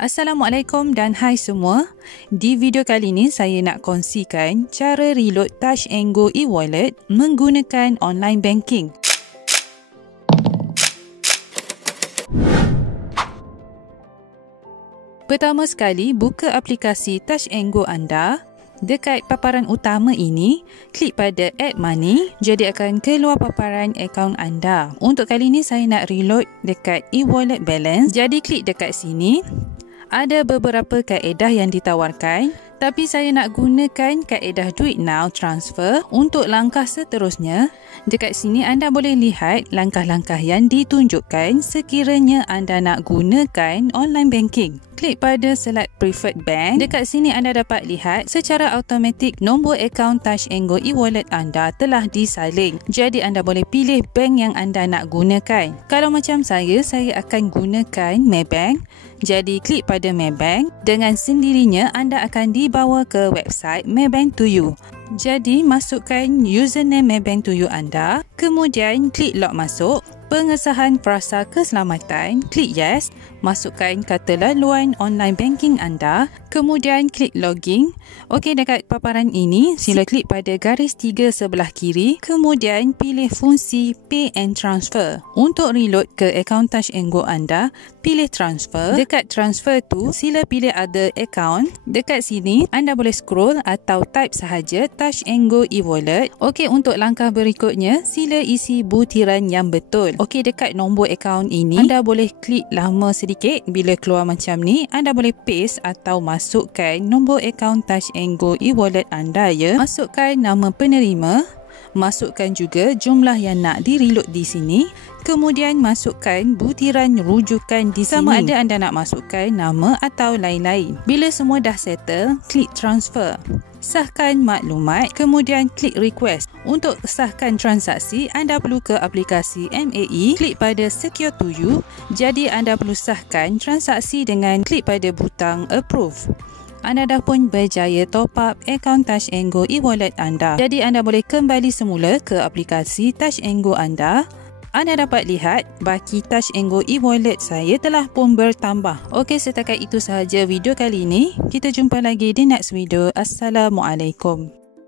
Assalamualaikum dan hai semua. Di video kali ini saya nak kongsikan cara reload Touch 'n Go e-wallet menggunakan online banking. Pertama sekali, buka aplikasi Touch 'n Go anda. Dekat paparan utama ini, klik pada Add Money, jadi akan keluar paparan akaun anda. Untuk kali ini saya nak reload dekat e-wallet balance, jadi klik dekat sini. Ada beberapa kaedah yang ditawarkan, tapi saya nak gunakan kaedah Duit Now Transfer. Untuk langkah seterusnya, dekat sini anda boleh lihat langkah-langkah yang ditunjukkan sekiranya anda nak gunakan online banking. Klik pada Select Preferred Bank. Dekat sini anda dapat lihat secara automatik nombor akaun Touch 'n Go e-wallet anda telah disalin. Jadi anda boleh pilih bank yang anda nak gunakan. Kalau macam saya akan gunakan Maybank. Jadi klik pada Maybank. Dengan sendirinya anda akan dibawa ke website Maybank to You. Jadi masukkan username Maybank to You anda. Kemudian klik log masuk. Pengesahan frasa keselamatan, klik yes, masukkan kata laluan online banking anda, kemudian klik login. Okey, dekat paparan ini, sila klik pada garis 3 sebelah kiri, kemudian pilih fungsi Pay and Transfer. Untuk reload ke akaun Touch 'n Go anda, pilih transfer. Dekat transfer tu, sila pilih other account. Dekat sini, anda boleh scroll atau type sahaja Touch 'n Go e-wallet. Okey, untuk langkah berikutnya, sila isi butiran yang betul. Okey, dekat nombor akaun ini, anda boleh klik lama sedikit. Bila keluar macam ni, anda boleh paste atau masukkan nombor akaun Touch 'n Go e-wallet anda ya. Masukkan nama penerima. Masukkan juga jumlah yang nak di-reload di sini. Kemudian masukkan butiran rujukan di sini. Sama ada anda nak masukkan nama atau lain-lain. Bila semua dah settle, klik transfer. Sahkan maklumat, kemudian klik request. Untuk sahkan transaksi, anda perlu ke aplikasi MAE, klik pada Secure to You. Jadi anda perlu sahkan transaksi dengan klik pada butang approve. Anda dah pun berjaya top up akaun Touch 'n Go e-wallet anda. Jadi anda boleh kembali semula ke aplikasi Touch 'n Go anda. Anda dapat lihat baki Touch 'n Go e-wallet saya telah pun bertambah. Okey, setakat itu sahaja video kali ini. Kita jumpa lagi di next video. Assalamualaikum.